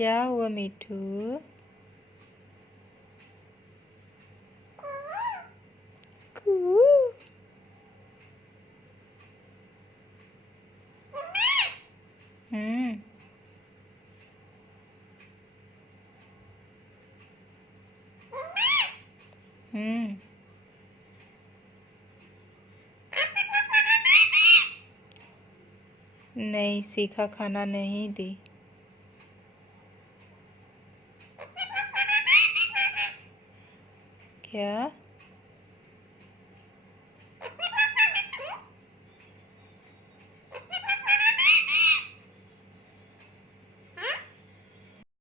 क्या हुआ मिठू? कू। हम्म। हम्म। नहीं, सीखा खाना नहीं दी। क्या?